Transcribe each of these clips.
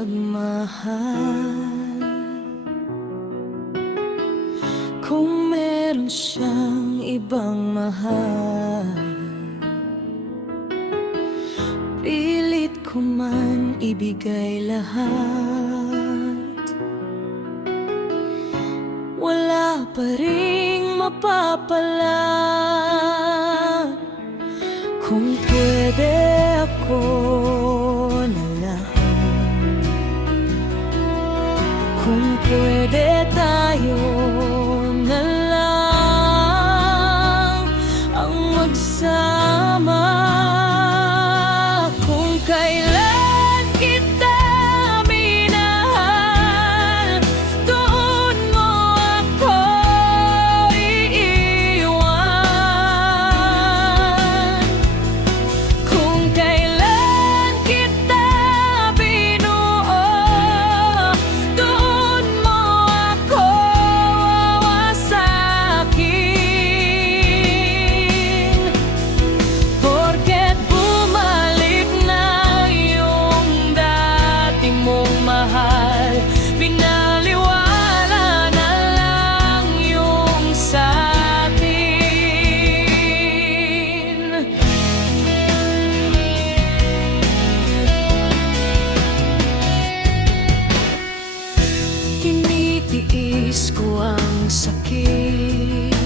pagmahal. Kung meron siyang ibang mahal, pilit ko man ibigay lahat, wala pa ring mapapala. Kung pwede ako na lang, kung pwede tayo na lang ang magsama. Kung kailan kita minahal, doon mo ako iiwan. Kung kailan kita binuo, doon mo ako wawasakin. Porket bumalik na yung dati mong mahal, pinaliwala na lang yung sa'tin. Tinitiis ko ang sakit,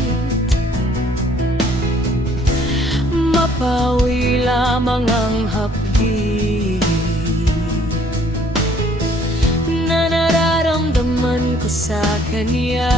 mapawi lamang ang hapdi na nararamdaman ko sa kanya.